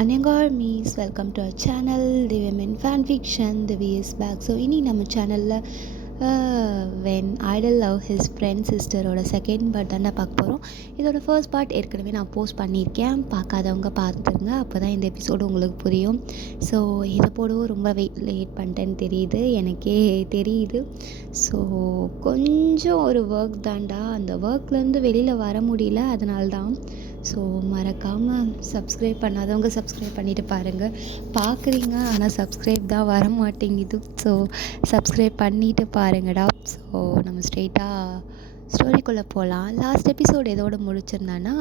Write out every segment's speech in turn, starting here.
Anyangar welcome to our channel the women fan fiction the VS back. So இனி நம்ம சேனலில் when idol love his friend சிஸ்டரோட second part தாண்டா பார்க்க போகிறோம். இதோட ஃபர்ஸ்ட் பார்ட் ஏற்கனவே நான் போஸ்ட் பண்ணியிருக்கேன், பார்க்காதவங்க பார்த்துருங்க, அப்போ தான் இந்த எபிசோடு உங்களுக்கு புரியும். ஸோ இதை போடவும் ரொம்ப லேட் பண்ணிட்டேன்னு தெரியுது, எனக்கே தெரியுது. ஸோ கொஞ்சம் ஒரு ஒர்க் தாண்டா, அந்த ஒர்க்லேருந்து வெளியில் வர முடியல, அதனால தான். ஸோ மறக்காமல் சப்ஸ்கிரைப் பண்ணாதவங்க சப்ஸ்கிரைப் பண்ணிவிட்டு பாருங்கள். பார்க்குறீங்க ஆனால் சப்ஸ்கிரைப் தான் வர மாட்டேங்குது. ஸோ சப்ஸ்கிரைப் பண்ணிவிட்டு பாருங்கடா. ஸோ நம்ம ஸ்ட்ரெயிட்டாக ஸ்டோரிக்குள்ளே போகலாம். லாஸ்ட் எபிசோடு எதோடு முடிச்சிருந்தான்னா,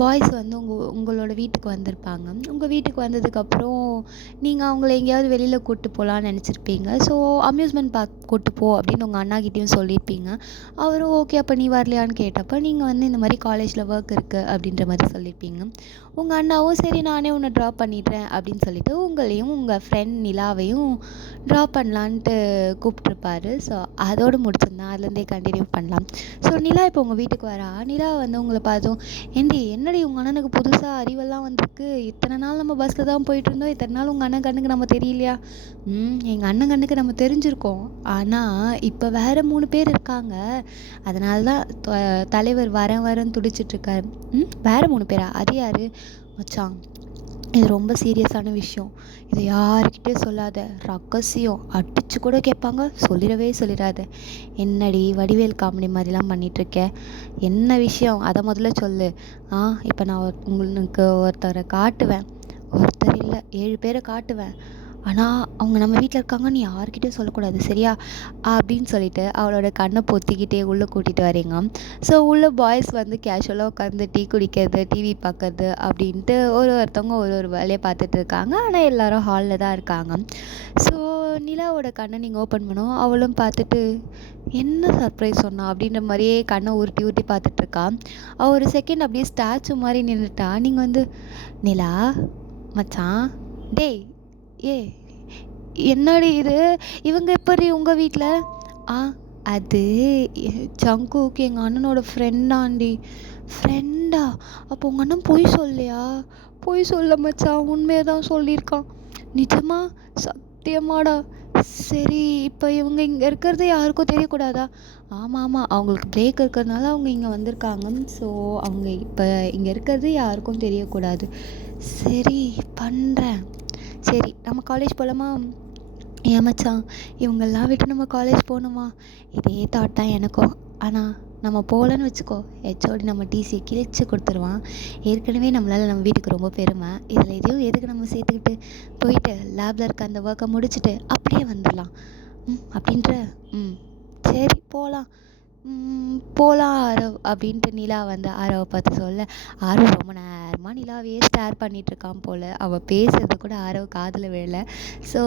பாய்ஸ் வந்து உங்களோட வீட்டுக்கு வந்திருப்பாங்க. உங்கள் வீட்டுக்கு வந்ததுக்கப்புறம் நீங்கள் அவங்கள எங்கேயாவது வெளியில் கூப்பிட்டு போகலான்னு நினச்சிருப்பீங்க. ஸோ அம்யூஸ்மெண்ட் பார்க் கூப்பிட்டு போ அப்படின்னு உங்கள் அண்ணாக்கிட்டேயும் சொல்லியிருப்பீங்க. அவரும் ஓகே அப்போ நீ வரலையான்னு கேட்டப்போ நீங்கள் வந்து இந்த மாதிரி காலேஜில் ஒர்க் இருக்குது அப்படின்ற மாதிரி சொல்லியிருப்பீங்க. உங்கள் அண்ணாவும் சரி நானே உன்னை ட்ராப் பண்ணிடுறேன் அப்படின்னு சொல்லிவிட்டு உங்களையும் உங்கள் ஃப்ரெண்ட் நிலாவையும் ட்ராப் பண்ணலான்ட்டு கூப்பிட்ருப்பாரு. ஸோ அதோடு முடிச்சிருந்தேன், அதுலேருந்தே கண்டினியூ பண்ணலாம். ஸோ நிலா இப்போ உங்கள் வீட்டுக்கு வரா. நிலா வந்து உங்களை பார்த்தோம், என்னடி உங்கள் அண்ணனுக்கு புதுசாக அறிவெல்லாம் வந்திருக்கு, இத்தனை நாள் நம்ம பஸ்ஸில் தான் போயிட்டு இருந்தோம், இத்தனை நாள் உங்கள் அண்ணன் கண்ணுக்கு நம்ம தெரியலையா? எங்கள் அண்ணன் கண்ணுக்கு நம்ம தெரிஞ்சிருக்கோம், ஆனால் இப்போ வேறு 3 பேர் இருக்காங்க, அதனால தான் தலைவர் வரேன்னு துடிச்சிட்ருக்காரு. வேறு 3 பேரா? அது யார் மச்சான்? இது ரொம்ப சீரியஸான விஷயம், இதை யாருக்கிட்டே சொல்லாத, ரகசியம், அடித்து கூட கேட்பாங்க, சொல்லிடாத. என்னடி வடிவேல் காமெடி மாதிரிலாம் பண்ணிகிட்ருக்க, என்ன விஷயம் அதை முதல்ல சொல்லு. இப்போ நான் உங்களுக்கு ஒருத்தரை காட்டுவேன், ஒருத்தர் இல்லை 7 பேரை காட்டுவேன், ஆனால் அவங்க நம்ம வீட்டில் இருக்காங்க, நீ யார்கிட்டே சொல்லக்கூடாது சரியா அப்படின்னு சொல்லிட்டு அவளோட கண்ணை பொத்திக்கிட்டே உள்ளே கூட்டிகிட்டு வரீங்க. ஸோ உள்ளே பாய்ஸ் வந்து கேஷுவலாக உட்காந்து டீ குடிக்கிறது, டிவி பார்க்கறது அப்படின்ட்டு ஒருத்தவங்க ஒரு வேலையை பார்த்துட்டு இருக்காங்க. ஆனால் எல்லோரும் ஹாலில் தான் இருக்காங்க. ஸோ நிலாவோட கண்ணை நீங்கள் ஓப்பன் பண்ணோம், அவளும் பார்த்துட்டு என்ன சர்ப்ரைஸ் சொன்னா அப்படின்ற மாதிரியே கண்ணை உருட்டி பார்த்துட்ருக்கா. அவள் ஒரு செகண்ட் அப்படியே ஸ்டாச்சு மாதிரி நின்றுட்டா. நீங்கள் வந்து நிலா மச்சான் டேய் என்னடி இது, இவங்க எப்படி உங்கள் வீட்டில்? அது சங்குக்கு எங்கள் அண்ணனோட ஃப்ரெண்டாண்டி. ஃப்ரெண்டா? அப்போ உங்கள் அண்ணன் பொய் சொல்லையா? பொய் சொல்ல மச்சான், உண்மையை தான் சொல்லியிருக்கான். நிஜமா? சத்தியமாடா? சரி, இப்போ இவங்க இங்கே இருக்கிறது யாருக்கும் தெரியக்கூடாதா? ஆமாம், அவங்களுக்கு பிரேக் இருக்கிறதுனால அவங்க இங்கே வந்திருக்காங்க. ஸோ அவங்க இப்போ இங்கே இருக்கிறது யாருக்கும் தெரியக்கூடாது. சரி பண்ணுறேன். சரி நம்ம காலேஜ் போகலாமா? ஏன் மச்சான், இவங்கெல்லாம் விட்டு நம்ம காலேஜ் போகணுமா? இதே தாட் தான் எனக்கும். ஆனால் நம்ம போகலன்னு வச்சுக்கோ, ஹெச்ஓடி நம்ம டிசியை கிழிச்சு கொடுத்துருவான். ஏற்கனவே நம்மளால் நம்ம வீட்டுக்கு ரொம்ப பெருமை, இதில் எதையும் எதுக்கு நம்ம சேர்த்துக்கிட்டு போயிட்டு லேபில் இருக்க அந்த ஒர்க்கை முடிச்சுட்டு அப்படியே வந்துடலாம் அப்படின்ற. சரி போகலாம் ஆரவ் அப்படின்ட்டு நிலா வந்து ஆரவை பார்த்து சொல்ல, ஆரவ் ரொம்ப நேரமாக நிலாவையே ஸ்டேர் பண்ணிகிட்ருக்கான் போல். அவள் பேசுறது கூட ஆரவ் காதில் விழலை. ஸோ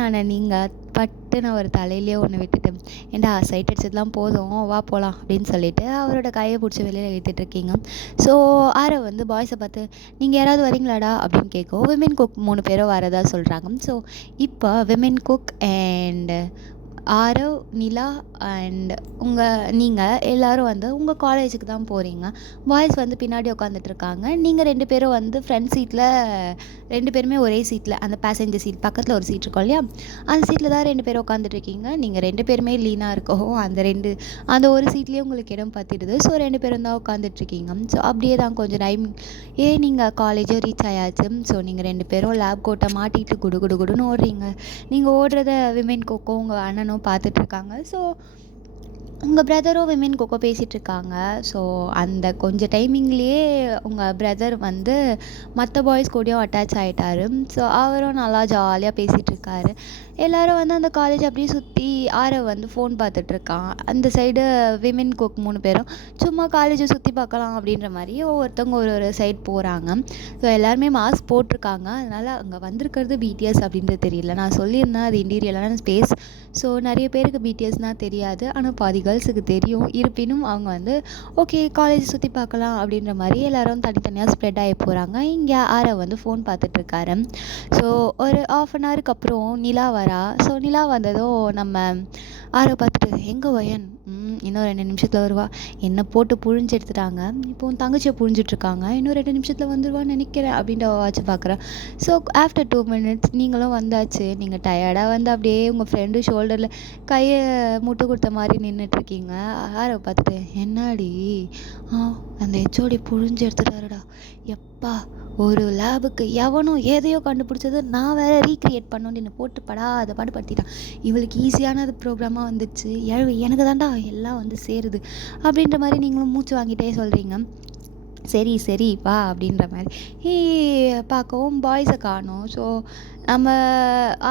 நான் நீங்கள் பட்டுன்னு அவர் தலையிலே ஒன்று விட்டுட்டு, ஏண்டா சைட் அடிச்சதுலாம் போதும் வா போகலாம் அப்படின்னு சொல்லிட்டு அவரோட கையை பிடிச்சி வெளியில் இழுத்துட்ருக்கீங்க. ஸோ ஆரவ் வந்து பாய்ஸை பார்த்து நீங்கள் யாராவது வரீங்களாடா அப்படின்னு கேட்கும். விமென் குக் 3 பேரும் வரதா சொல்கிறாங்க. ஸோ இப்போ women cook and Aarav, Nila and நீங்கள் எல்லோரும் வந்து உங்கள் காலேஜுக்கு தான் போகிறீங்க. பாய்ஸ் வந்து பின்னாடி உட்காந்துட்ருக்காங்க. நீங்கள் 2 பேரும் வந்து ஃப்ரண்ட் சீட்டில், 2 பேருமே ஒரே சீட்டில், அந்த பேசஞ்சர் சீட் பக்கத்தில் ஒரு சீட் இருக்கும் இல்லையா, அந்த சீட்டில் தான் 2 பேரும் உட்காந்துட்ருக்கீங்க. நீங்கள் 2 பேருமே லீனாக இருக்கோம், அந்த ஒரு சீட்லேயே உங்களுக்கு இடம் பற்றிடுது. ஸோ 2 பேரும் தான் உட்காந்துட்ருக்கீங்க. ஸோ அப்படியே தான் கொஞ்சம் டைம் நீங்கள் காலேஜும் ரீச் ஆயாச்சு. ஸோ நீங்கள் 2 பேரும் லேப் கோட்டை மாட்டிக்கிட்டு குடுன்னு ஓடுறீங்க. நீங்கள் ஓடுறத விமென் கோக்கோ உங்கள் அண்ணனும் பார்த்துட்ருக்காங்க. ஸோ உங்கள் பிரதரும் விமென் கோக்கோ பேசிகிட்ருக்காங்க. ஸோ அந்த கொஞ்சம் டைமிங்லேயே உங்கள் பிரதர் வந்து மற்ற பாய்ஸ் கூடயும் அட்டாச் ஆகிட்டாரு. ஸோ அவரும் நல்லா ஜாலியாக பேசிகிட்ருக்காரு. எல்லோரும் வந்து அந்த காலேஜ் அப்படியே சுற்றி ஆரவ் வந்து ஃபோன் பார்த்துட்ருக்கான். அந்த சைடு விமென் கோக் 3 பேரும் சும்மா காலேஜை சுற்றி பார்க்கலாம் அப்படின்ற மாதிரி ஒவ்வொருத்தவங்க ஒரு சைட் போகிறாங்க. ஸோ எல்லாருமே மாஸ்க் போட்டிருக்காங்க, அதனால் அங்கே வந்திருக்கிறது பிடிஎஸ் அப்படின்றது தெரியல. நான் சொல்லியிருந்தேன் அது இன்டீரியலான ஸ்பேஸ். ஸோ நிறைய பேருக்கு பிடிஎஸ்னால் தெரியாது, ஆனால் பாதி கேர்ள்ஸுக்கு தெரியும். இருப்பினும் அவங்க வந்து ஓகே காலேஜ் சுற்றி பார்க்கலாம் அப்படின்ற மாதிரி எல்லோரும் தனித்தனியாக ஸ்ப்ரெட் ஆகி போகிறாங்க. இங்கே ஆரவ் வந்து ஃபோன் பார்த்துட்ருக்காரு. ஸோ ஒரு 1/2 அன் ஹவருக்கு அப்புறம் நிலா வரா. ஸோ நிலா வந்ததும் நம்ம ஆரவ் பார்த்துட்டு எங்கே வயன் இன்னும் 2 நிமிஷத்தில் வருவா. என்னை போட்டு புழிஞ்சு எடுத்துட்டாங்க. இப்போ உன் தங்கச்சியை புழிஞ்சிட்ருக்காங்க. இன்னும் 2 நிமிஷத்தில் வந்துடுவான்னு நினைக்கிறேன் அப்படின்ட்டு அவள் வாட்ச் பார்க்குறா. ஸோ ஆஃப்டர் 2 மினிட்ஸ் நீங்களும் வந்தாச்சு. நீங்கள் டயர்டாக வந்து அப்படியே உங்கள் ஃப்ரெண்டு ஷோல்டரில் கையை முட்டு கொடுத்த மாதிரி நின்றுட்டுருக்கீங்க. ஆரை பார்த்துட்டு என்னாடி அந்த ஹெச்ஓடி புழிஞ்சு எடுத்துட்டாருடா. எப்பா ஒரு லேபுக்கு எவனோ எதையோ கண்டுபிடிச்சது நான் வேறு ரீக்ரியேட் பண்ணோன்னு என்னை போட்டு படாத பாடுபடுத்திட்டான். இவளுக்கு ஈஸியானது ப்ரோக்ராமாக வந்துச்சு. எனக்கு தாண்டா எல்லாம் வந்து சேருது அப்படின்ற மாதிரி நீங்களும் மூச்சு வாங்கிட்டே சொல்கிறீங்க. சரி சரி வா அப்படின்ற மாதிரி பார்க்கவும் பாய்ஸை காணோம். ஸோ நம்ம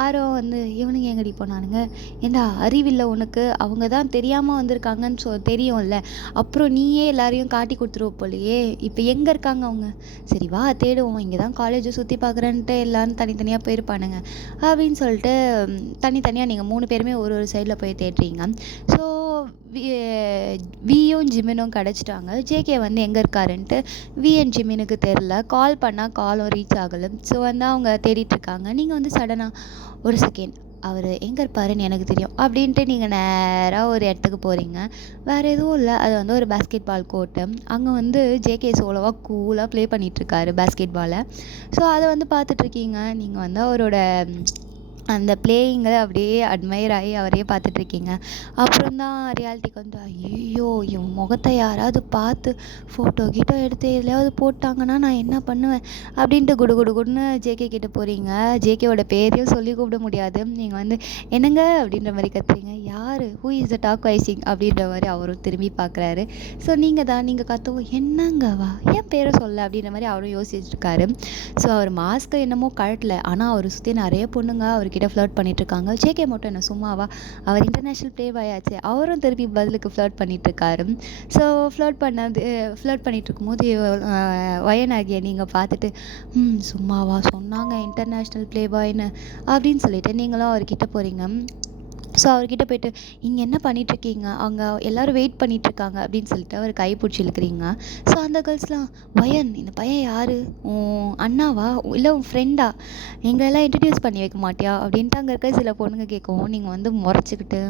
ஆரம் வந்து இவனுங்க எங்கடி போனானுங்க, ஏண்டா அறிவில்லை உனக்கு, அவங்க தான் தெரியாமல் வந்திருக்காங்கன்னு தெரியும்ல, அப்புறம் நீயே எல்லாரையும் காட்டி கொடுத்துருவ போலையே, இப்போ எங்கே இருக்காங்க அவங்க, சரி வா தேடுவோம், இங்கே தான் காலேஜை சுற்றி பார்க்குறேன்ட்டு எல்லோரும் தனித்தனியாக போயிருப்பானுங்க அப்படின்னு சொல்லிட்டு தனித்தனியாக நீங்கள் 3 பேருமே ஒரு சைடில் போய் தேடுறீங்க. ஸோ வியும் ஜிமினும் கிடச்சிட்டாங்க. ஜேகே வந்து எங்கே இருக்காருன்ட்டு வி அண்ட் ஜிமினுக்கு தெரில. கால் பண்ணால் காலும் ரீச் ஆகலை. ஸோ வந்து அவங்க தேடிட்டுருக்காங்க. நீங்கள் வந்து சடனாக ஒரு செகண்ட் அவர் எங்கே இருப்பாருன்னு எனக்கு தெரியும் அப்படின்ட்டு நீங்கள் நேராக ஒரு இடத்துக்கு போகிறீங்க. வேறு எதுவும் இல்லை, அது வந்து ஒரு பேஸ்கெட் பால் கோர்ட்டு. அங்கே வந்து ஜேகே சோலோவாக கூலாக ப்ளே பண்ணிகிட்ருக்காரு பேஸ்கெட் பாலை. ஸோ அதை வந்து பார்த்துட்ருக்கீங்க. நீங்கள் வந்து அவரோட அந்த பிளேயிங்கை அப்படியே அட்மையர் ஆகி அவரையே பார்த்துட்ருக்கீங்க. அப்புறம் தான் ரியாலிட்டிக்கு வந்து ஐயோ இவன் முகத்தை யாராவது பார்த்து ஃபோட்டோ எடுத்து எதுலையாவது போட்டாங்கன்னா நான் என்ன பண்ணுவேன் அப்படின்ட்டு குடுன்னு ஜேகே கிட்ட போகிறீங்க. ஜேகேவோட பேரையும் சொல்லி கூப்பிட முடியாது. நீங்கள் வந்து என்னங்க அப்படின்ற மாதிரி கத்துறீங்க. யார் ஹூ இஸ் த டாக் வைசிங் அப்படின்ற மாதிரி அவரும் திரும்பி பார்க்குறாரு. ஸோ நீங்கள் கத்துவோம் என்னங்கவா ஏன் பேரை சொல்ல அப்படின்ற மாதிரி அவரும் யோசிச்சுருக்காரு. ஸோ அவர் மாஸ்க்கு என்னமோ கழட்டல, ஆனால் அவர் சுற்றி நிறைய பொண்ணுங்க அவர்கிட்ட ஃப்ளர்ட் பண்ணிகிட்ருக்காங்க. ஜேகே மட்டும் என்ன சும்மாவா, அவர் இன்டர்நேஷ்னல் ப்ளே பாய் ஆச்சு, அவரும் திருப்பி பதிலுக்கு ஃப்ளர்ட் பண்ணிகிட்ருக்காரு. ஸோ ஃப்ளர்ட் பண்ணிகிட்டு இருக்கும்போது வயனாகிய நீங்கள் பார்த்துட்டு சும்மாவா சொன்னாங்க இன்டர்நேஷ்னல் ப்ளே பாய்னு அப்படின்னு சொல்லிட்டு நீங்களும் அவர்கிட்ட போகிறீங்க. ஸோ அவர்கிட்ட போய்ட்டு இங்கே என்ன பண்ணிகிட்ருக்கீங்க, அவங்க எல்லோரும் வெயிட் பண்ணிகிட்ருக்காங்க அப்படின்னு சொல்லிட்டு அவர் கை பிடிச்சி இழுக்கிறீங்க. ஸோ அந்த கேர்ள்ஸ்லாம் வயன் இந்த பையன் யார், உன் அண்ணாவா இல்லை உன் ஃப்ரெண்டா, எங்களெல்லாம் இன்ட்ரடியூஸ் பண்ணி வைக்க மாட்டியா அப்படின்ட்டு அங்கே இருக்க சில பொண்ணுங்க கேட்கவும் நீங்கள் வந்து முறைச்சிக்கிட்டு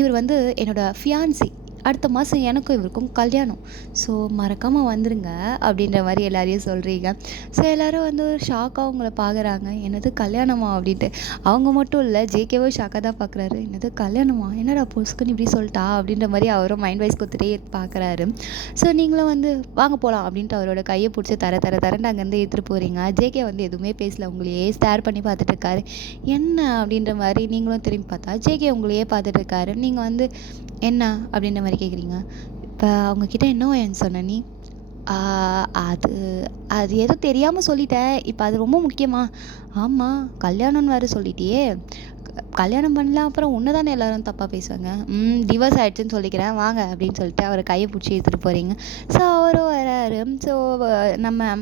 இவர் வந்து என்னோடய ஃபியான்சி, அடுத்த மாதம் எனக்கும் இவருக்கும் கல்யாணம், ஸோ மறக்காமல் வந்துடுங்க அப்படின்ற மாதிரி எல்லாரையும் சொல்கிறீங்க. ஸோ எல்லோரும் வந்து ஒரு ஷாக்காக உங்களை பார்க்குறாங்க. என்னது கல்யாணமா அப்படின்ட்டு. அவங்க மட்டும் இல்லை, ஜேகேவும் ஷாக்காக தான் பார்க்குறாரு. என்னது கல்யாணமா, என்னடா பொசுக்குன்னு இப்படி சொல்லிட்டா அப்படின்ற மாதிரி அவரும் மைண்ட் வைஸ் கொடுத்துட்டே பார்க்குறாரு. ஸோ நீங்களும் வந்து வாங்க போகலாம் அப்படின்ட்டு அவரோட கையை பிடிச்சி தரேன்ட்டு அங்கேருந்து எடுத்துகிட்டு போகிறீங்க. ஜேகே வந்து எதுவுமே பேசல, உங்களையே ஸ்டேர் பண்ணி பார்த்துட்டு இருக்காரு. என்ன அப்படின்ற மாதிரி நீங்களும் திரும்பி பார்த்தா ஜேகே உங்களையே பார்த்துட்டு இருக்காரு. நீங்கள் வந்து என்ன அப்படின்ற மாதிரி கேட்குறீங்க. இப்போ அவங்கக்கிட்ட என்ன சொன்ன நீ, அது அது ஏதோ தெரியாமல் சொல்லிட்டேன், இப்போ அது ரொம்ப முக்கியமா, ஆமாம் கல்யாணம்னு வேறு சொல்லிட்டியே, கல்யாணம் பண்ணலாம் அப்புறம் உன்னை தானே எல்லோரும் தப்பாக பேசுவாங்க, டிவோர்ஸ் ஆகிடுச்சுன்னு சொல்லிக்கிறேன் வாங்க அப்படின்னு சொல்லிட்டு அவரை கையை பிடிச்சி எடுத்துகிட்டு போகிறீங்க. ஸோ அவரும் வராரு. ஸோ நம்ம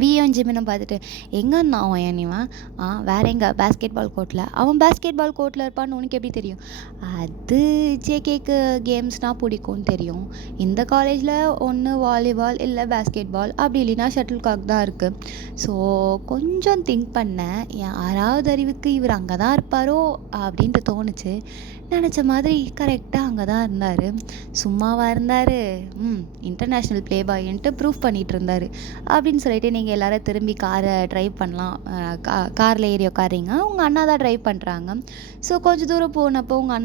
வியும் ஜிமினும் பார்த்துட்டு எங்கன்னா அவன் ஏனிவான் வேறு எங்கே பேஸ்கெட் பால் கோர்ட்டில், அவன் பேஸ்கெட் பால் கோர்ட்டில் இருப்பான்னு உனக்கு எப்படி தெரியும், அது ஜேகேக்கு கேம்ஸ்னால் பிடிக்கும்னு தெரியும், இந்த காலேஜில் ஒன்று வாலிபால் இல்லை பேஸ்கெட் பால் அப்படி இல்லைன்னா ஷட்டில் காக் தான் இருக்குது, ஸோ கொஞ்சம் திங்க் பண்ணேன், யாராவது அறிவுக்கு இவர் அங்கே தான் இருப்பாரோ அப்படின்ட்டு தோணுச்சு, நினச்ச மாதிரி கரெக்டாக அங்கே தான் இருந்தார், சும்மாவாக இருந்தார், இன்டர்நேஷ்னல் ப்ளே பாய்ன்ட்டு ப்ரூஃப் பண்ணிகிட்டு இருந்தார் அப்படின்னு சொல்லிட்டு நீங்கள் எல்லோரும் திரும்பி காரை ட்ரைவ் பண்ணலாம். காரில் ஏறி உட்காரிங்க. உங்கள் அண்ணா தான் ட்ரைவ் பண்ணுறாங்க. ஸோ கொஞ்சம் தூரம் போனப்போ உங்கள்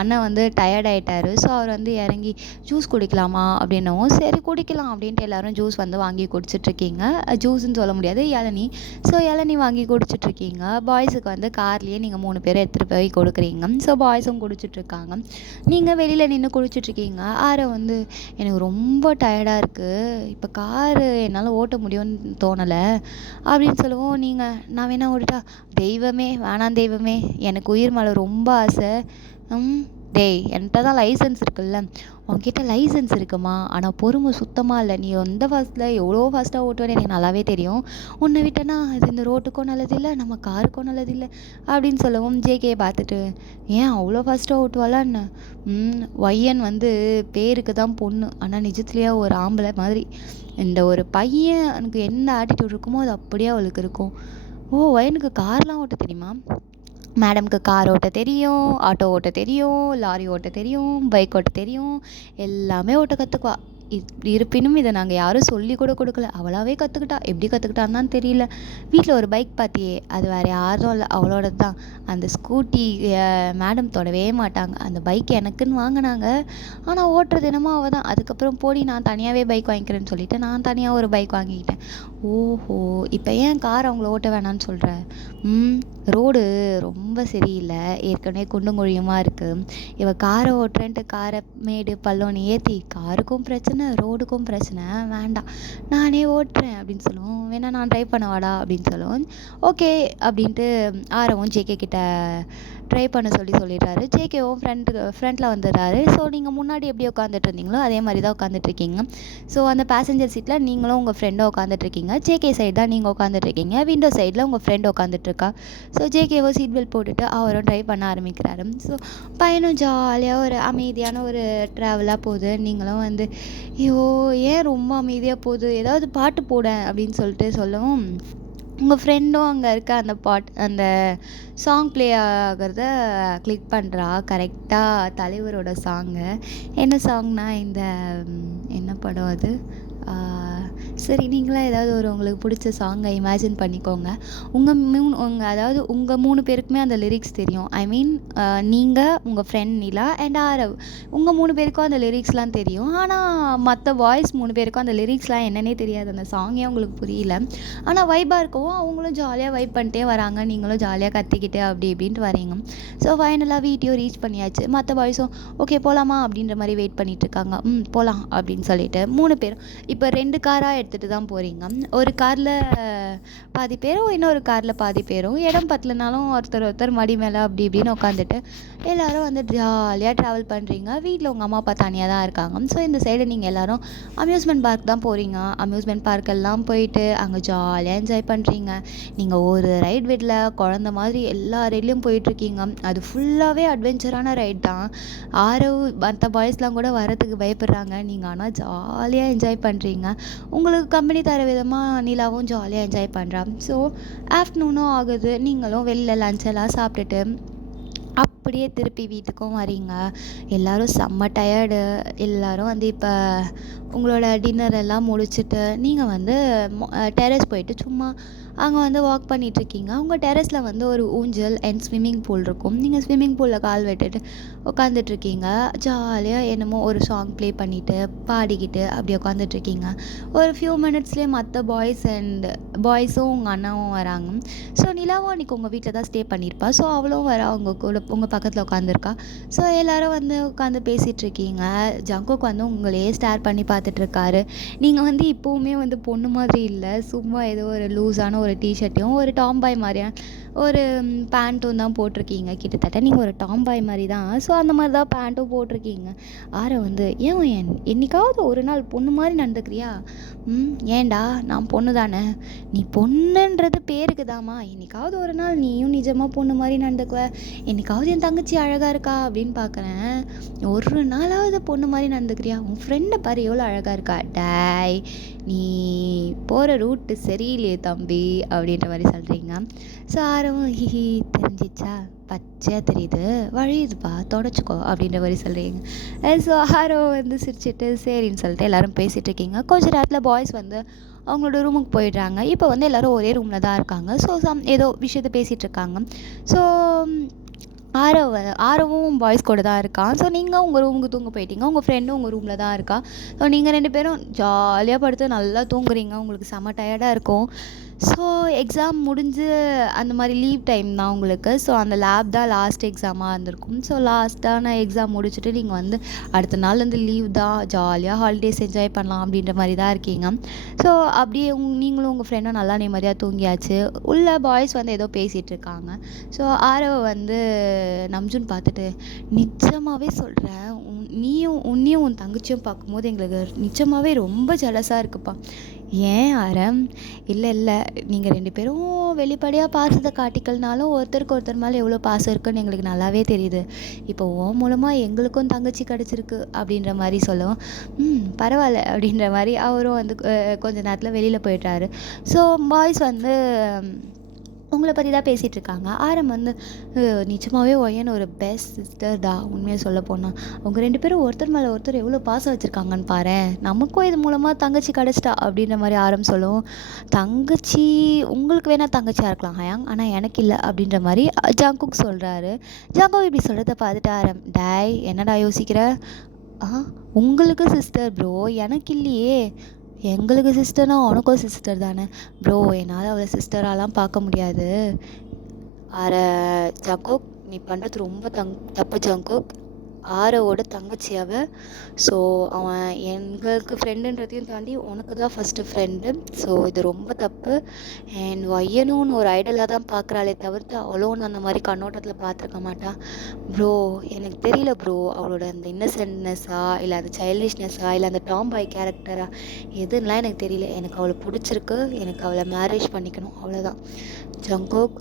அண்ணன் வந்து டயர்ட் ஆகிட்டார். ஸோ அவர் வந்து இறங்கி ஜூஸ் குடிக்கலாமா அப்படின்னவும் சரி குடிக்கலாம் அப்படின்ட்டு எல்லோரும் ஜூஸ் வந்து வாங்கி குடிச்சிட்ருக்கீங்க. ஜூஸ்ன்னு சொல்ல முடியாது, இளநீ. ஸோ இளநீ வாங்கி குடிச்சிட்ருக்கீங்க. பாய்ஸுக்கு வந்து கார்லேயே நீங்கள் 3 பேர் எடுத்துகிட்டு போய் கொடுக்குறீங்க. ஸோ பாய்ஸும் குடிச்சிட்ருக்காங்க. நீங்கள் வெளியில் நின்று குடிச்சிட்ருக்கீங்க. ஆரை வந்து எனக்கு ரொம்ப டயர்டாக இருக்குது, இப்போ காரு என்னால் ஓட்ட முடியும்னு தோணலை அப்படின்னு சொல்லுவோம். நீங்கள் நான் வேணா ஓடிட்டா, தெய்வமே வேணாம் தெய்வமே, எனக்கு உயிர் மேலே ரொம்ப ஆசை, டேய் என்கிட்ட தான் லைசன்ஸ் இருக்குல்ல, உன்கிட்ட லைசன்ஸ் இருக்குமா, ஆனால் பொறுமை சுத்தமாக இல்லை, நீ எந்த ஃபாஸ்ட்டில் எவ்வளோ ஃபாஸ்ட்டாக ஓட்டுவேன்னு எனக்கு நல்லாவே தெரியும், உன்னை விட்டேன்னா அது இந்த ரோட்டுக்கும் நல்லதில்லை நம்ம காருக்கும் நல்லதில்லை அப்படின்னு சொல்லவும் ஜேகே பார்த்துட்டு ஏன் அவ்வளோ ஃபாஸ்ட்டாக ஓட்டுவாளான்னு, ஒய்யன் வந்து பேருக்கு தான் பொண்ணு, ஆனால் நிஜத்துலேயே ஒரு ஆம்பளை மாதிரி, இந்த ஒரு பையன் எனக்கு என்ன ஆட்டிடியூட் இருக்குமோ அது அப்படியே அவளுக்கு இருக்கும், ஓ ஒய்யனுக்கு கார்லாம் ஓட்ட தெரியுமா, மேடம்க்கு கார் ஓட்ட தெரியும், ஆட்டோ ஓட்ட தெரியும், லாரி ஓட்ட தெரியும், பைக் ஓட்ட தெரியும், எல்லாமே ஓட்ட கற்றுக்குவா. இருப்பினும் இதை நாங்கள் யாரும் சொல்லி கூட கொடுக்கல, அவளாவே கற்றுக்கிட்டா. எப்படி கற்றுக்கிட்டான்னு தான் தெரியல. வீட்டில் ஒரு பைக் பார்த்தியே, அது வேறு யாரும் இல்லை, அவளோட தான். அந்த ஸ்கூட்டி மேடம் தொடவே மாட்டாங்க. அந்த பைக் எனக்குன்னு வாங்கினாங்க, ஆனால் ஓட்டுறது என்னமோ அவள் தான். அதுக்கப்புறம் போடி நான் தனியாகவே பைக் வாங்கிக்கிறேன்னு சொல்லிட்டு நான் தனியாக ஒரு பைக் வாங்கிக்கிட்டேன். ஓஹோ, இப்போ ஏன் கார் அவங்கள ஓட்ட வேணான்னு சொல்கிற? ரோடு ரொம்ப சரியில்லை, ஏற்கனவே குண்டும் குழியுமாக இருக்குது. இவள் காரை ஓட்டுறேன்ட்டு காரை மேடு பள்ளம்னு ஏற்றி காருக்கும் பிரச்சனை, ரோடுக்கும் பிரச்சனை, வேண்டாம் நானே ஓட்டுறேன் அப்படின்னு சொல்லுவோம். வேணா நான் ட்ரைவ் பண்ணவாடா அப்படின்னு சொல்லுவோம். ஓகே அப்படின்ட்டு ஆரவும் ஜேகே கிட்ட ட்ரை பண்ண சொல்லிடுறாரு. ஜேகேவும் ஃப்ரண்ட்டில் வந்துடுறாரு. ஸோ நீங்கள் முன்னாடி எப்படி உட்காந்துட்டு இருந்தீங்களோ அதே மாதிரி தான் உட்காந்துட்ருக்கீங்க. ஸோ அந்த பேசஞ்சர் சீட்டில் நீங்களும் உங்கள் ஃப்ரெண்டும் உட்காந்துட்ருக்கீங்க. ஜேகே சைடு தான் நீங்கள் உட்காந்துட்ருக்கீங்க, விண்டோ சைடில் உங்கள் ஃப்ரெண்டு உட்காந்துட்ருக்கா. ஸோ ஜேகேவோ சீட் பெல்ட் போட்டுட்டு அவரும் ட்ரைவ் பண்ண ஆரம்பிக்கிறாரு. ஸோ பையனும் ஜாலியாக ஒரு அமைதியான ஒரு ட்ராவலாக போகுது. நீங்களும் வந்து ஐயோ ஏன் ரொம்ப அமைதியாக போகுது, ஏதாவது பாட்டு போட அப்படின்னு சொல்லிட்டு சொல்லவும் உங்கள் ஃப்ரெண்டும் அங்கே இருக்க அந்த சாங் ப்ளே ஆகிறத கிளிக் பண்ணுறா. கரெக்டாக தலைவரோட சாங்கு. என்ன சாங்னா இந்த என்ன படம் அது, சரி நீங்களாம் ஏதாவது ஒரு உங்களுக்கு பிடிச்ச சாங்கை இமேஜின் பண்ணிக்கோங்க. அதாவது உங்கள் 3 பேருக்குமே அந்த லிரிக்ஸ் தெரியும். ஐ மீன் நீங்கள், உங்கள் ஃப்ரெண்ட் நிலா அண்ட் ஆரவ், உங்கள் 3 பேருக்கும் அந்த லிரிக்ஸ்லாம் தெரியும். ஆனால் மற்ற பாய்ஸ் 3 பேருக்கும் அந்த லிரிக்ஸ்லாம் என்னன்னே தெரியாது, அந்த சாங்கே உங்களுக்கு புரியல. ஆனால் வைபாக இருக்கவும் அவங்களும் ஜாலியாக வைப் பண்ணிட்டே வராங்க, நீங்களும் ஜாலியாக கத்திக்கிட்டு அப்படி இப்படின்ட்டு வரீங்க. ஸோ ஃபைனலாக வீட்டையும் ரீச் பண்ணியாச்சு. மற்ற பாய்ஸும் ஓகே போகலாமா அப்படின்ற மாதிரி வெயிட் பண்ணிகிட்ருக்காங்க. போகலாம் அப்படின்னு சொல்லிட்டு 3 பேரும் இப்போ 2 காராக எடுத்துகிட்டு தான் போகிறீங்க. ஒரு காரில் பாதி பேரும், இன்னொரு காரில் பாதி பேரும். இடம் பத்தலைனாலும் ஒருத்தர் மடி மேலே அப்படி இப்படின்னு உட்காந்துட்டு எல்லோரும் வந்து ஜாலியாக ட்ராவல் பண்ணுறீங்க. வீட்டில் உங்கள் அம்மா அப்பா தனியாக தான் இருக்காங்க. ஸோ இந்த சைடு நீங்கள் எல்லோரும் அம்யூஸ்மெண்ட் பார்க் தான் போகிறீங்க. அம்யூஸ்மெண்ட் பார்க்கெல்லாம் போயிட்டு அங்கே ஜாலியாக என்ஜாய் பண்ணுறீங்க. நீங்கள் ஒரு ரைட் விடல, குழந்த மாதிரி எல்லா ரைட்லேயும் போயிட்டுருக்கீங்க. அது ஃபுல்லாகவே அட்வென்ச்சரான ரைட் தான். ஆரவு மற்ற பாய்ஸ்லாம் கூட வரதுக்கு பயப்படுறாங்க, நீங்கள் ஆனால் ஜாலியாக என்ஜாய் பண்ணுறீங்க. உங்களுக்கு கம்பெனி தர விதமாக நிலாவும் ஜாலியாக என்ஜாய் பண்ணுறான். ஸோ ஆஃப்டர்நூனும் ஆகுது, நீங்களும் வெளில லஞ்செல்லாம் சாப்பிட்டுட்டு அப்படியே திருப்பி வீட்டுக்கும் வரீங்க. எல்லோரும் செம்ம டயர்டு. எல்லோரும் வந்து இப்போ உங்களோட டின்னர் எல்லாம் முடிச்சுட்டு நீங்கள் வந்து டெரஸ் போயிட்டு சும்மா அங்கே வந்து வாக் பண்ணிகிட்ருக்கீங்க. உங்கள் டெரஸில் வந்து ஒரு ஊஞ்சல் அண்ட் ஸ்விம்மிங் பூல் இருக்கும். நீங்கள் ஸ்விம்மிங் பூலில் கால் விட்டுட்டு உட்காந்துட்ருக்கீங்க. ஜாலியாக என்னமோ ஒரு சாங் ப்ளே பண்ணிவிட்டு பாடிக்கிட்டு அப்படி உட்காந்துட்ருக்கீங்க. ஒரு ஃபியூ மினிட்ஸ்லேயே மற்ற பாய்ஸும் உங்கள் அண்ணாவும் வராங்க. ஸோ நிலாவும் அன்றைக்கி உங்கள் வீட்டில் தான் ஸ்டே பண்ணியிருப்பா. ஸோ அவளும் வர அவங்க கூட உங்கள் பக்கத்தில் உட்காந்துருக்கா. ஸோ எல்லோரும் வந்து உட்காந்து பேசிகிட்ருக்கீங்க. ஜங்குக் வந்து உங்களையே ஸ்டார் பண்ணி பார்த்துட்ருக்காரு. நீங்கள் வந்து இப்போவுமே வந்து பொண்ணு மாதிரி இல்லை, சும்மா ஏதோ ஒரு லூஸான ஒரு டிஷர்ட்டையும் ஒரு டாம்பாய் மாதிரியான ஒரு பேண்ட்டும் தான் போட்டிருக்கீங்க. கிட்டத்தட்ட நீங்கள் ஒரு டாம்பாய் மாதிரி தான். ஸோ அந்த மாதிரி தான் பேண்ட்டும் போட்டிருக்கீங்க. வந்து ஏன் என்னைக்காவது ஒரு நாள் பொண்ணு மாதிரி நடந்துக்கிறியா? ஏன்டா நான் பொண்ணு தானே, நீ பொண்ணுன்றது பேருக்கு தாம்மா, என்னைக்காவது ஒரு நாள் நீயும் நிஜமாக பொண்ணு மாதிரி நடந்துக்குவ. என்னைக்காவது என் தங்கச்சி அழகாக இருக்கா அப்படின்னு பார்க்குறேன், ஒரு நாளாவது பொண்ணு மாதிரி நடந்துக்கிறியா? உன் ஃப்ரெண்டை பாரு எவ்வளோ அழகாக இருக்கா. டாய் நீ போகிற ரூட்டு சரியில்லையே தம்பி அப்படின்ற மாதிரி சொல்கிறீங்க. ஸோ ஆரவும் ஹிஹி தெரிஞ்சிச்சா, பச்சையாக தெரியுது, வழியுதுப்பா தொடச்சிக்கோ அப்படின்ற மாதிரி சொல்கிறீங்க. ஸோ ஆரவ் வந்து சிரிச்சிட்டு சரின்னு சொல்லிட்டு எல்லோரும் பேசிகிட்டு இருக்கீங்க. கொஞ்சம் நேரத்தில் பாய்ஸ் வந்து அவங்களோட ரூமுக்கு போயிடுறாங்க. இப்போ வந்து எல்லோரும் ஒரே ரூமில் தான் இருக்காங்க. ஸோ ஏதோ விஷயத்தை பேசிகிட்டு இருக்காங்க. ஸோ ஆரவும் பாய்ஸ் கூட தான் இருக்கான். ஸோ நீங்கள் உங்கள் ரூமுக்கு தூங்க போயிட்டீங்க, உங்கள் ஃப்ரெண்டும் உங்கள் ரூமில் தான் இருக்கா. ஸோ நீங்கள் 2 பேரும் ஜாலியாக படுத்து நல்லா தூங்குறீங்க. உங்களுக்கு செம்ம டயர்டாக இருக்கும். ஸோ எக்ஸாம் முடிஞ்சு அந்த மாதிரி லீவ் டைம் தான் உங்களுக்கு. ஸோ அந்த லேப் தான் லாஸ்ட் எக்ஸாமாக இருந்திருக்கும். ஸோ லாஸ்ட்டான எக்ஸாம் முடிச்சுட்டு நீங்கள் வந்து அடுத்த நாள் வந்து லீவ் தான், ஜாலியாக ஹாலிடேஸ் என்ஜாய் பண்ணலாம் அப்படின்ற மாதிரி தான் இருக்கீங்க. ஸோ அப்படியே நீங்களும் உங்கள் ஃப்ரெண்டும் நல்லா நிம்மதியாக தூங்கியாச்சு. உள்ள பாய்ஸ் வந்து ஏதோ பேசிகிட்டு இருக்காங்க. ஸோ ஆரவ வந்து நம்ஜுன் பார்த்துட்டு நிஜமாகவே சொல்கிறேன், உன்னையும் உன் தங்கச்சியும் பார்க்கும்போது எங்களுக்கு நிஜமாகவே ரொம்ப ஜலஸாக இருக்குப்பா. ஏன் ஆரம்? இல்லை நீங்கள் 2 பேரும் வெளிப்படையாக பாசத்தை காட்டிக்கலனாலும் ஒருத்தருக்கு ஒருத்தர் மேலே எவ்வளோ பாசம் இருக்குன்னு எங்களுக்கு நல்லாவே தெரியுது. இப்போ உன் மூலமாக எங்களுக்கும் தங்கச்சி கிடச்சிருக்கு அப்படின்ற மாதிரி சொல்லுவோம். பரவாயில்ல அப்படின்ற மாதிரி அவரும் வந்து கொஞ்ச நேரத்தில் வெளியில் போயிட்டாரு. ஸோ பாய்ஸ் வந்து உங்கள பத்தி தான் பேசிகிட்டு இருக்காங்க. ஆரம் வந்து நிஜமாவே ஒய்யன் ஒரு பெஸ்ட் சிஸ்டர்டா உண்மையாக சொல்லப்போனால். அவங்க 2 பேரும் ஒருத்தர் மேலே ஒருத்தர் எவ்வளோ பாசம் வச்சுருக்காங்கன்னு பாரேன். நமக்கும் இது மூலமாக தங்கச்சி கிடச்சிட்டா அப்படின்ற மாதிரி ஆரம் சொல்லும். தங்கச்சி உங்களுக்கு வேணால் தங்கச்சியாக இருக்கலாம் ஹயாங், ஆனால் எனக்கு இல்லை அப்படின்ற மாதிரி ஜங்குக் சொல்கிறாரு. ஜங்குக் இப்படி சொல்கிறத பார்த்துட்டு ஆரம், டேய் என்னடா யோசிக்கிற? உங்களுக்கு சிஸ்டர் ப்ரோ, எனக்கு இல்லையே. எங்களுக்கு சிஸ்டர்னா உனக்கும் சிஸ்டர் தானே ப்ரோ, என்னால் அவளை சிஸ்டராலாம் பார்க்க முடியாது. அர ஜங்குக், நீ பண்ணுறது ரொம்ப தப்பு ஜங்குக். ஆரோவோட தங்கச்சி அவள். ஸோ அவன் எங்களுக்கு ஃப்ரெண்டுன்றதையும் தாண்டி உனக்கு தான் ஃபஸ்ட்டு ஃப்ரெண்டு. ஸோ இது ரொம்ப தப்பு. அண்ட் ஒய்யனும்னு ஒரு ஐடலாக தான் பார்க்குறாளே தவிர்த்து அவளும் அந்த மாதிரி கண்ணோட்டத்தில் பார்த்துருக்க மாட்டா. ப்ரோ எனக்கு தெரியல ப்ரோ, அவளோட அந்த இன்னசென்ட்னஸ்ஸா இல்லை அந்த சைல்டிஷ்னஸ்ஸா இல்லை அந்த டாம் பாய் கேரக்டரா எதுன்னெலாம் எனக்கு தெரியல. எனக்கு அவளை பிடிச்சிருக்கு, எனக்கு அவளை மேரேஜ் பண்ணிக்கணும், அவ்வளோதான். ஜங்குக்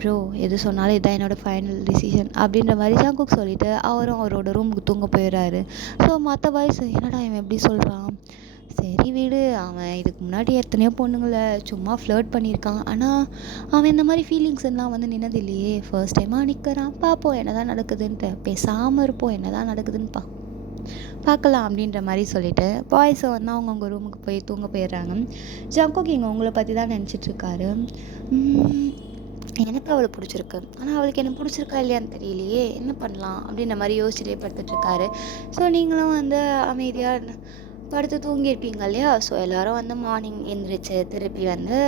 ப்ரோ எது சொன்னாலும் இதுதான் என்னோடய ஃபைனல் டிசிஷன் அப்படின்ற மாதிரி ஜங்குக் சொல்லிவிட்டு அவரும் அவரோட ரூமுக்கு தூங்க போயிடுறாரு. ஸோ மற்ற வாய்ஸ் என்னடா இவன் எப்படி சொல்கிறான், சரி வீடு, அவன் இதுக்கு முன்னாடி எத்தனையோ பொண்ணுங்களை சும்மா ஃப்ளர்ட் பண்ணியிருக்கான், ஆனால் அவன் இந்த மாதிரி ஃபீலிங்ஸ் எல்லாம் வந்து நின்னது இல்லையே, ஃபர்ஸ்ட் டைமாக நிற்கிறான், பார்ப்போம் என்ன தான் நடக்குதுன்ட்டு, பேசாமல் இருப்போம் என்ன தான் நடக்குதுன்னு பார்க்கலாம் அப்படின்ற மாதிரி சொல்லிவிட்டு பாய்ஸை வந்து அவங்கவுங்க ரூமுக்கு போய் தூங்க போயிடுறாங்க. ஜங்குக் இங்கே உங்களை பற்றி தான் நினச்சிட்ருக்காரு. எனக்கு அவளை பிடிச்சிருக்கு, ஆனால் அவளுக்கு என்ன பிடிச்சிருக்கா இல்லையான்னு தெரியலையே, என்ன பண்ணலாம் அப்படின்ற மாதிரி யோசிச்சுட்டே படுத்துட்ருக்காரு. ஸோ நீங்களும் வந்து அமைதியாக படுத்து தூங்கியிருப்பீங்க இல்லையா. ஸோ எல்லோரும் வந்து மார்னிங் எழுந்திரிச்சு திருப்பி வந்து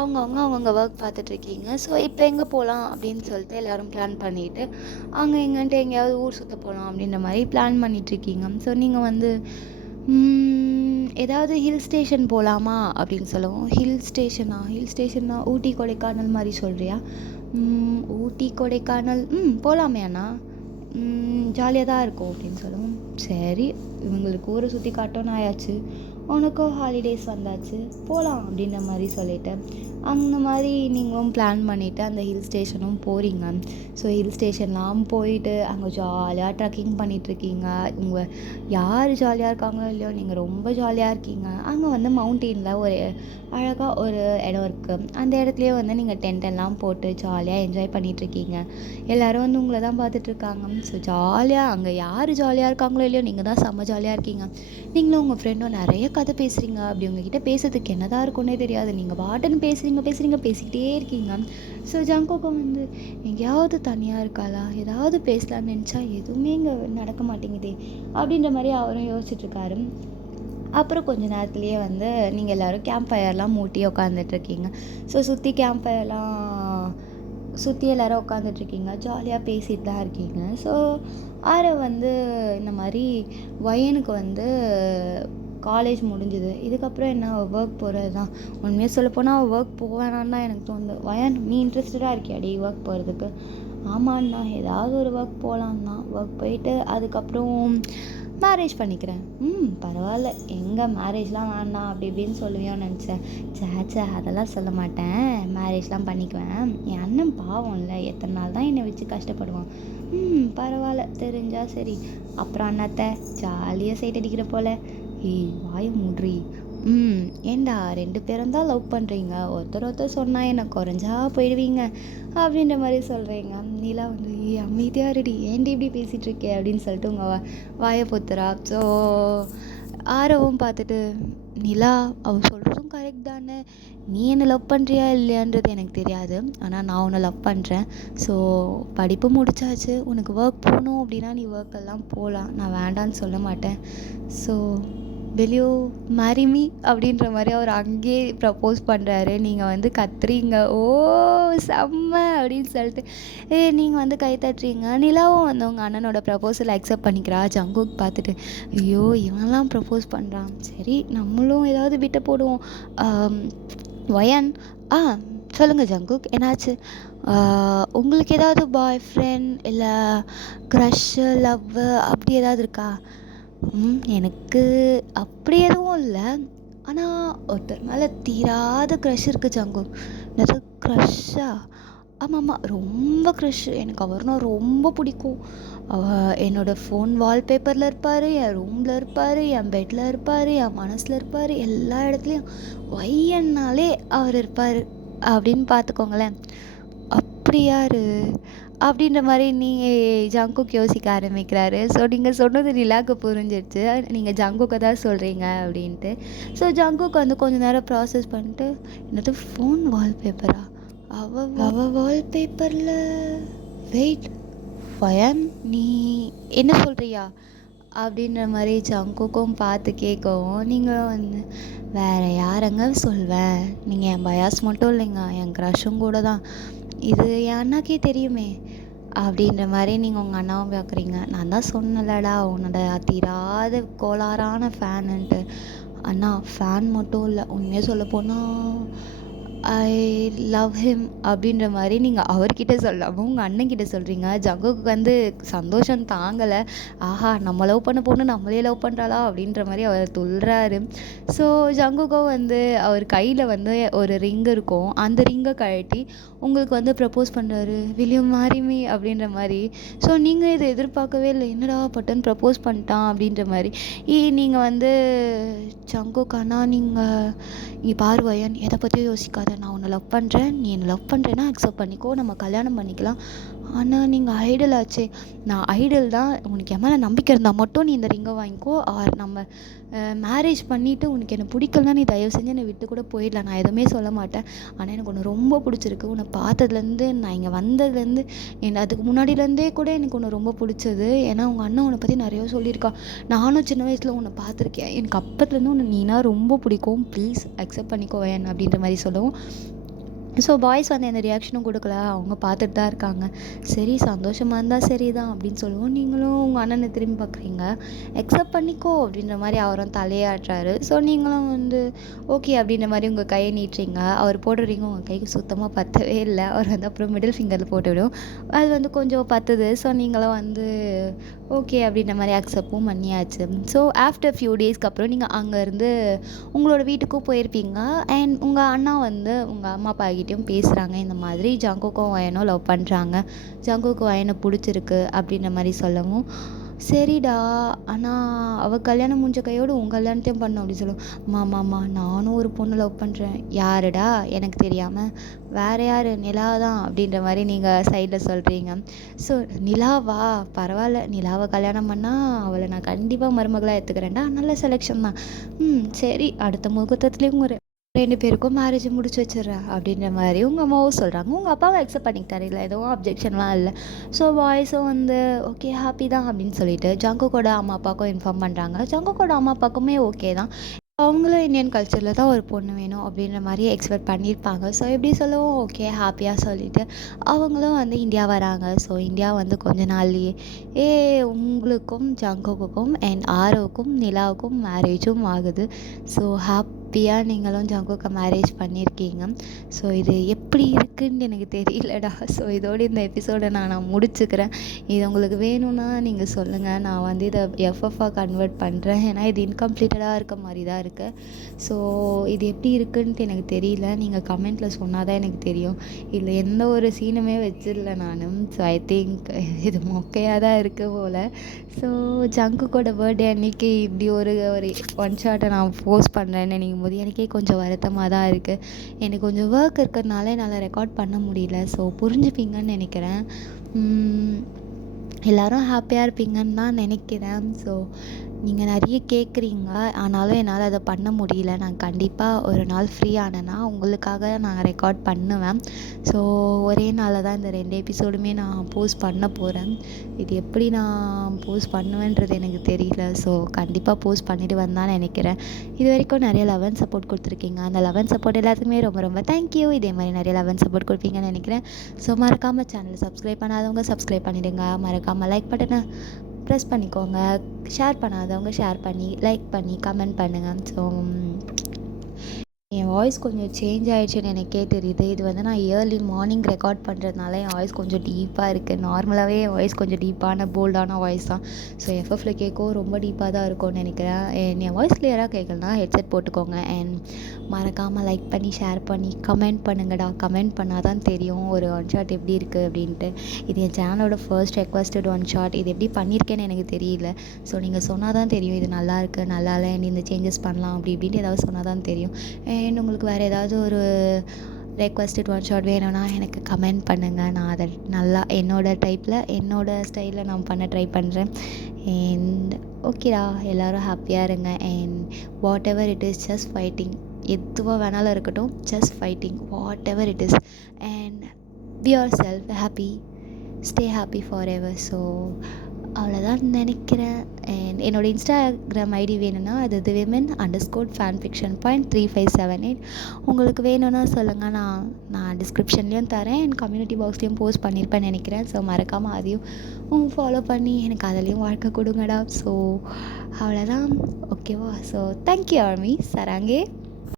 அவங்கவுங்க ஒர்க் பார்த்துட்ருக்கீங்க. ஸோ இப்போ எங்கே போகலாம் அப்படின்னு சொல்லிட்டு எல்லோரும் பிளான் பண்ணிவிட்டு அங்கே எங்கேன்ட்டு எங்கேயாவது ஊர் சுற்ற போகலாம் அப்படின்ற மாதிரி பிளான் பண்ணிகிட்ருக்கீங்க. ஸோ நீங்கள் வந்து ஏதாவது ஹில் ஸ்டேஷன் போகலாமா அப்படின்னு சொல்லுவோம். ஹில் ஸ்டேஷன்னா ஊட்டி கொடைக்கானல் மாதிரி சொல்கிறியா? ஊட்டி கொடைக்கானல் போகலாமே அண்ணா, ஜாலியாக தான் இருக்கும் அப்படின்னு சொல்லுவோம். சரி, இவங்களுக்கு ஊரை சுற்றி காட்டோன்னு ஆயாச்சு, உனக்கும் ஹாலிடேஸ் வந்தாச்சு, போகலாம் அப்படின்ற மாதிரி சொல்லிவிட்டு அந்த மாதிரி நீங்களும் பிளான் பண்ணிவிட்டு அந்த ஹில் ஸ்டேஷனும் போகிறீங்க. ஸோ ஹில் ஸ்டேஷன்லாம் போயிட்டு அங்கே ஜாலியாக ட்ரக்கிங் பண்ணிகிட்ருக்கீங்க. உங்கள் யார் ஜாலியாக இருக்காங்களோ இல்லையோ நீங்கள் ரொம்ப ஜாலியாக இருக்கீங்க. அங்கே வந்து மவுண்டெயினில் ஒரு அழகாக ஒரு இடம் இருக்குது. அந்த இடத்துலையே வந்து நீங்கள் டென்ட் எல்லாம் போட்டு ஜாலியாக என்ஜாய் பண்ணிகிட்ருக்கீங்க. எல்லோரும் வந்து உங்களை தான் பார்த்துட்ருக்காங்க. ஸோ ஜாலியாக அங்கே யார் ஜாலியாக இருக்காங்களோ இல்லையோ நீங்கள் தான் செம்ம ஜாலியாக இருக்கீங்க. நீங்களும் உங்கள் ஃப்ரெண்டும் நிறைய கதை பேசுகிறீங்க. அப்படி உங்ககிட்ட பேசுறதுக்கு என்னதான் இருக்குன்னே தெரியாது, நீங்கள் பாட்டுன்னு பேசிக்கிட்டே இருக்கீங்க. ஸோ ஜங்குக்கும் வந்து எங்கேயாவது தனியாக இருக்காளா, ஏதாவது பேசலான்னு நினச்சா எதுவுமே இங்கே நடக்க மாட்டேங்குதே அப்படின்ற மாதிரி அவரும் யோசிச்சுட்ருக்காரு. அப்புறம் கொஞ்ச நேரத்துலேயே வந்து நீங்கள் எல்லோரும் கேம்ப் ஃபயர்லாம் மூட்டி உட்காந்துட்ருக்கீங்க. ஸோ சுற்றி எல்லோரும் உட்காந்துட்ருக்கீங்க, ஜாலியாக பேசிகிட்டு தான் இருக்கீங்க. ஸோ வந்து இந்த மாதிரி ஒய்யனுக்கு வந்து காலேஜ் முடிஞ்சுது, இதுக்கப்புறம் என்ன ஒர்க் போகிறது தான். உண்மையாக சொல்லப்போனால் ஒர்க் போவேணான்னு தான் எனக்கு தோணுது. ஒயன் நீ இன்ட்ரெஸ்டடாக இருக்கியாடி ஒர்க் போகிறதுக்கு? ஆமாண்ணா, ஏதாவது ஒரு ஒர்க் போகலாம் தான். ஒர்க் போயிட்டு அதுக்கப்புறம் மேரேஜ் பண்ணிக்கிறேன். பரவாயில்ல, எங்கே மேரேஜ்லாம் வேண்டாம் அப்படி இப்படின்னு சொல்லுவியோன்னு நினச்சேன். சேச்சே அதெல்லாம் சொல்ல மாட்டேன், மேரேஜ்லாம் பண்ணிக்குவேன். என் அண்ணன் பாவம் இல்லை, எத்தனை நாள் தான் என்னை வச்சு கஷ்டப்படுவான். பரவாயில்ல, தெரிஞ்சா சரி. அப்புறம் அண்ணாத்த ஜாலியாக சைட் அடிக்கிற போல். வாய மூட்ரி. ஏண்டா 2 பேரும் தான் லவ் பண்ணுறீங்க, ஒருத்தர் சொன்னால் என்ன குறைஞ்சா போயிடுவீங்க அப்படின்ற மாதிரி சொல்கிறீங்க. நிலா வந்து அமைதியாக ரெடி, ஏன்டி இப்படி பேசிகிட்ருக்கே அப்படின்னு சொல்லிட்டு உங்கள் வாயை பொத்துறா. ஸோ ஆரவும் பார்த்துட்டு, நிலா அவள் சொல்கிறதும் கரெக்ட் தானே, நீ என்ன லவ் பண்ணுறியா இல்லையான்றது எனக்கு தெரியாது, ஆனால் நான் உன்னை லவ் பண்ணுறேன். ஸோ படிப்பு முடிச்சாச்சு, உனக்கு ஒர்க் போகணும் அப்படின்னா நீ ஒர்க்கெல்லாம் போகலாம், நான் வேண்டான்னு சொல்ல மாட்டேன். So will you marry me அப்படின்ற மாதிரி அவர் அங்கேயே ப்ரப்போஸ் பண்ணுறாரு. நீங்கள் வந்து கத்துறீங்க, ஓ செம்ம அப்படின்னு சொல்லிட்டு நீங்கள் வந்து கை தட்டுறீங்க. நிலாவும் வந்து உங்கள் அண்ணனோட ப்ரப்போசல் அக்செப்ட் பண்ணிக்கிறா. ஜங்குக் பார்த்துட்டு, ஐயோ இவனெல்லாம் ப்ரப்போஸ் பண்ணுறான், சரி நம்மளும் ஏதாவது விட்ட போடுவோம். ஒயன் சொல்லுங்கள் ஜங்குக், என்னாச்சு? உங்களுக்கு ஏதாவது பாய் ஃப்ரெண்ட் இல்லை க்ரஷ்ஷு லவ்வு அப்படி ஏதாவது இருக்கா? எனக்கு அப்படி எதுவும் இல்லை, ஆனால் ஒருத்தர் மேலே தீராத க்ரஷ் இருக்குது ஜங்குக். என்னது க்ரஷ்ஷா? ஆமாம், ரொம்ப க்ரஷ்ஷு. எனக்கு அவர்னா ரொம்ப பிடிக்கும். என்னோடய ஃபோன் வால்பேப்பரில் இருப்பார், என் ரூமில் இருப்பார், என் பெட்டில் இருப்பார், என் மனசில் இருப்பார், எல்லா இடத்துலையும் ஒய்யன்னாலே அவர் இருப்பார். அப்படின்னு பார்த்துக்கோங்களேன். அப்படி யாரு? அப்படின்ற மாரி ஜங்குக் யோசிக்க ஆரம்பிக்கிறாரு. ஸோ நீங்கள் சொன்னது நிலாவுக்கு புரிஞ்சிருச்சு. நீங்கள் ஜங்குக்க தான் சொல்கிறீங்க அப்படின்ட்டு. ஸோ ஜங்குக் வந்து கொஞ்ச நேரம் ப்ராசஸ் பண்ணிட்டு, என்னது ஃபோன் வால்பேப்பரா? அவ வால்பேப்பரில் வெயிட் ஃபயன் நீ என்ன சொல்கிறியா? அப்படின்ற மாதிரி ஜங்குக்கும் பார்த்து கேட்கவும், நீங்களும் வந்து வேறு யாரங்க சொல்வேன், நீங்கள் என் பயாஸ் மட்டும் இல்லைங்க, என் க்ரஷும் கூட தான், இது என் அண்ணாக்கே தெரியுமே அப்படின்ற மாதிரி நீங்கள் உங்கள் அண்ணாவும் பார்க்குறீங்க. நான் தான் சொன்னலடா உன்னோட தீராத கோளாறான ஃபேனுன்ட்டு. அண்ணா ஃபேன் மட்டும் இல்லை, உண்மையாக சொல்ல போனால் ஐ லவ் ஹிம் அப்படின்ற மாதிரி நீங்கள் அவர்கிட்ட சொல்லாமல் உங்கள் அண்ணன்கிட்ட சொல்கிறீங்க. ஜங்குக்கு வந்து சந்தோஷம் தாங்கலை. ஆஹா, நம்ம லவ் பண்ண பொண்ணு நம்மளே லவ் பண்ணுறாளா அப்படின்ற மாதிரி அவர் துள்ளுறாரு. ஸோ ஜங்குக்கும் வந்து அவர் கையில் வந்து ஒரு ரிங் இருக்கும். அந்த ரிங்கை கழட்டி உங்களுக்கு வந்து ப்ரப்போஸ் பண்ணுறாரு. வில் யூ மேரி மீ அப்படின்ற மாதிரி. ஸோ நீங்கள் இதை எதிர்பார்க்கவே இல்லை. என்னடா பட்டன் ப்ரப்போஸ் பண்ணிட்டான் அப்படின்ற மாதிரி. நீங்கள் வந்து ஜங்குக் அண்ணா நீ பாரு வயன், எதை பற்றியும் யோசிக்காத, நான் உன்னை லவ் பண்ணுறேன், நீ என்னை லவ் பண்ணுறேன்னா அக்செப்ட் பண்ணிக்கோ, நம்ம கல்யாணம் பண்ணிக்கலாம். ஆனால் நீங்கள் ஐடல் ஆச்சே. நான் ஐடல் தான், உனக்கு என் மேலே நம்பிக்கை இருந்தால் மட்டும் நீ இந்த ரிங்கை வாங்கிக்கோ. ஆர் நம்ம மேரேஜ் பண்ணிவிட்டு உனக்கு என்னை பிடிக்கலன்னா நீ தயவு செஞ்சு என்னை விட்டு கூட போயிடலாம், நான் எதுவுமே சொல்ல மாட்டேன். ஆனால் எனக்கு ஒன்று ரொம்ப பிடிச்சிருக்கு. உன்னை பார்த்ததுலேருந்து, நான் இங்கே வந்ததுலேருந்து, அதுக்கு முன்னாடியிலேருந்தே கூட எனக்கு ஒன்று ரொம்ப பிடிச்சது. ஏன்னா உங்கள் அண்ணன் உன்னை பற்றி நிறைய சொல்லியிருக்கா. நானும் சின்ன வயசில் உன்னை பார்த்துருக்கேன். எனக்கு அப்பத்துலேருந்து உன்னை நீனா ரொம்ப பிடிக்கும், ப்ளீஸ் அக்செப்ட் பண்ணிக்கோ வயன் அப்படின்ற மாதிரி சொல்லவும், ஸோ பாய்ஸ் வந்து எந்த ரியாக்ஷனும் கொடுக்கல. அவங்க பார்த்துட்டு தான் இருக்காங்க. சரி, சந்தோஷமாக இருந்தால் சரி தான் அப்படின்னு சொல்லுவோம். நீங்களும் உங்கள் அண்ணனை திரும்பி பார்க்குறீங்க. அக்செப்ட் பண்ணிக்கோ அப்படின்ற மாதிரி அவரும் தலையாட்டுறாரு. ஸோ நீங்களும் வந்து ஓகே அப்படின்ற மாதிரி உங்கள் கையை நீட்டுறீங்க. அவர் போடுறீங்க, உங்கள் கைக்கு சுத்தமாக பத்தவே இல்லை. அவர் வந்து அப்புறம் மிடில் ஃபிங்கரில் போட்டுவிடும். அது வந்து கொஞ்சம் பத்துது. ஸோ நீங்களும் வந்து ஓகே அப்படின்ற மாதிரி அக்செப்டும் பண்ணியாச்சு. ஸோ ஆஃப்டர் ஃபியூ டேஸ்க்கு அப்புறம் நீங்கள் அங்கேருந்து உங்களோட வீட்டுக்கும் போயிருப்பீங்க. அண்ட் உங்கள் அண்ணா வந்து உங்கள் அம்மா அப்பா கிட்டேயும் பேசுகிறாங்க. இந்த மாதிரி ஜங்குக்கும் வயனும் லவ் பண்ணுறாங்க, ஜங்குக்கு வயனை பிடிச்சிருக்கு அப்படின்ற மாதிரி சொல்லவும், சரிடா ஆனால் அவள் கல்யாணம் முடிஞ்ச கையோடு உங்கள் கல்யாணத்தையும் பண்ணோம் அப்படின்னு சொல்லுவோம். மாமா நானும் ஒரு பொண்ணு லவ் பண்ணுறேன். யாருடா? எனக்கு தெரியாமல் வேறு யார்? நிலா தான் அப்படின்ற மாதிரி நீங்கள் சைடில் சொல்கிறீங்க. ஸோ நிலாவா? பரவாயில்ல, நிலாவை கல்யாணம் பண்ணால் அவளை நான் கண்டிப்பாக மருமகளாக எடுத்துக்கிறேன்டா, நல்ல செலெக்ஷன் தான். சரி, அடுத்த முகூர்த்தத்துலேயும் ஒரு 2 பேருக்கும் மேரேஜ் முடிச்சு வச்சிடுறேன் அப்படின்ற மாதிரி உங்கள் அம்மாவும் சொல்கிறாங்க. உங்கள் அப்பாவை அக்செப்ட் பண்ணிக்கிட்டாரு, இல்லை எதுவும் அப்ஜெக்ஷன்லாம் இல்லை. ஸோ பாய்ஸும் வந்து ஓகே ஹாப்பி தான் அப்படின்னு சொல்லிட்டு ஜங்குக்கோட அம்மா அப்பாவுக்கும் இன்ஃபார்ம் பண்ணுறாங்க. ஜங்குக்கோட அம்மா அப்பாவுக்குமே ஓகே தான். அவங்களும் இந்தியன் கல்ச்சரில் தான் ஒரு பொண்ணு வேணும் அப்படின்ற மாதிரி எக்ஸ்பெக்ட் பண்ணியிருப்பாங்க. ஸோ எப்படி சொல்லவும் ஓகே ஹாப்பியாக சொல்லிவிட்டு அவங்களும் வந்து இந்தியா வராங்க. ஸோ இந்தியா வந்து கொஞ்ச நாள்லேயே உங்களுக்கும் ஜங்குக்குக்கும் அண்ட் ஆரோவுக்கும் நிலாவுக்கும் மேரேஜும் ஆகுது. ஸோ ஹாப்பியாக நீங்களும் ஜங்குக்கை மேரேஜ் பண்ணியிருக்கீங்க. ஸோ இது எப்படி இருக்குன்னு எனக்கு தெரியலடா. ஸோ இதோடு இந்த எபிசோடை நான் முடிச்சுக்கிறேன். இது உங்களுக்கு வேணும்னா நீங்கள் சொல்லுங்கள். நான் வந்து இதை எஃப்எஃபாக கன்வெர்ட் பண்ணுறேன். ஏன்னா இது இன்கம்ப்ளீட்டடாக இருக்க மாதிரி தான் இருக்குது. ஸோ இது எப்படி இருக்குன்ட்டு எனக்கு தெரியல. நீங்கள் கமெண்ட்டில் சொன்னால் தான் எனக்கு தெரியும். இதில் எந்த ஒரு சீனுமே வச்சிடல நான். ஸோ ஐ திங்க் இது மொக்கையாக தான் இருக்குது போல். ஸோ ஜங்குக்கோட பர்த்டே அன்றைக்கி இப்படி ஒரு ஒன் ஷாட்டை நான் போஸ்ட் பண்ணுறேன்னு நினைக்கும் போது எனக்கே கொஞ்சம் வருத்தமாக தான் இருக்குது. எனக்கு கொஞ்சம் ஒர்க் இருக்கிறதுனால என்னால் ரெக்கார்ட் பண்ண முடியல. ஸோ புரிஞ்சுப்பீங்கன்னு நினைக்கிறேன். எல்லோரும் ஹாப்பியாக இருப்பீங்கன்னு தான் நினைக்கிறேன். ஸோ நீங்கள் நிறைய கேட்குறீங்க, ஆனாலும் என்னால் அதை பண்ண முடியல. நான் கண்டிப்பாக ஒரு நாள் ஃப்ரீ ஆனேன்னா உங்களுக்காக நான் ரெக்கார்ட் பண்ணுவேன். ஸோ ஒரே நாளில் தான் இந்த 2 எபிசோடுமே நான் போஸ்ட் பண்ண போகிறேன். இது எப்படி நான் போஸ்ட் பண்ணுவேன்றது எனக்கு தெரியல. ஸோ கண்டிப்பாக போஸ்ட் பண்ணிவிட்டு வந்தான்னு நினைக்கிறேன். இது வரைக்கும் நிறைய லவ் அண்ட் சப்போர்ட் கொடுத்துருக்கீங்க. அந்த லவ் அண்ட் சப்போர்ட் எல்லாத்துக்குமே ரொம்ப ரொம்ப தேங்க்யூ. இதே மாதிரி நிறைய லவ் அண்ட் சப்போர்ட் கொடுப்பீங்கன்னு நினைக்கிறேன். ஸோ மறக்காமல் சேனலை சப்ஸ்கிரைப் பண்ணாதவங்க சப்ஸ்கிரைப் பண்ணிவிடுங்க. மறக்காமல் லைக் பட்டனை ப்ரெஸ் பண்ணிக்கோங்க. ஷேர் பண்ணாதவங்க ஷேர் பண்ணி லைக் பண்ணி கமெண்ட் பண்ணுங்கள். ஸோ என் வாய்ஸ் கொஞ்சம் சேஞ்ச் ஆகிடுச்சுன்னு எனக்கே தெரியுது. இது வந்து நான் இயர்லி மார்னிங் ரெக்கார்ட் பண்ணுறதுனால என் வாய்ஸ் கொஞ்சம் டீப்பாக இருக்குது. நார்மலாகவே என் வாய்ஸ் கொஞ்சம் டீப்பான போல்டான வாய்ஸ் தான். ஸோ எஃப்எஃப்ல கேட்கவும் ரொம்ப டீப்பாக தான் இருக்கும்னு நினைக்கிறேன். என் வாய்ஸ் கிளியராக கேட்கலனா ஹெட்செட் போட்டுக்கோங்க. அண்ட் மறக்காமல் லைக் பண்ணி ஷேர் பண்ணி கமெண்ட் பண்ணுங்கடா. கமெண்ட் பண்ணால் தான் தெரியும் ஒரு ஒன் ஷாட் எப்படி இருக்குது அப்படின்ட்டு. இது என் சேனலோட ஃபர்ஸ்ட் ரெக்வஸ்டட் ஒன் ஷாட். இது எப்படி பண்ணியிருக்கேன்னு எனக்கு தெரியல. ஸோ நீங்கள் சொன்னால் தான் தெரியும் இது நல்லா இருக்குது நல்லா இல்லை, இந்த சேஞ்சஸ் பண்ணலாம் அப்படி இப்படின்ட்டு ஏதாவது சொன்னால் தான் தெரியும். அண்ட் உங்களுக்கு வேறு ஏதாவது ஒரு ரெக்வஸ்டட் ஒன் ஷாட் வேணும்னா எனக்கு கமெண்ட் பண்ணுங்கள். நான் அதை நல்லா என்னோடய டைப்பில் என்னோடய ஸ்டைலில் நான் பண்ண ட்ரை பண்ணுறேன். அண்ட் ஓகேடா, எல்லோரும் ஹாப்பியாக இருங்க. And what ever it is, just fighting. எதுவாக வேணாலும் இருக்கட்டும், just fighting what ever it is. And be your self happy, stay happy for ever. So அவ்வளோதான் நினைக்கிறேன். அண்ட் என்னோடய இன்ஸ்டாகிராம் ஐடி வேணும்னா அது thewomen_fanfiction.3578. உங்களுக்கு வேணும்னா சொல்லுங்கள், நான் டிஸ்கிரிப்ஷன்லேயும் தரேன் அண்ட் கம்யூனிட்டி பாக்ஸ்லேயும் போஸ்ட் பண்ணியிருப்பேன்னு நினைக்கிறேன். ஸோ மறக்காமல் அதையும் ஃபாலோ பண்ணி எனக்கு அதிலையும் வாழ்க்கை கொடுங்கடா. ஸோ அவ்வளோதான், ஓகேவா? So thank you army. சராங்கே.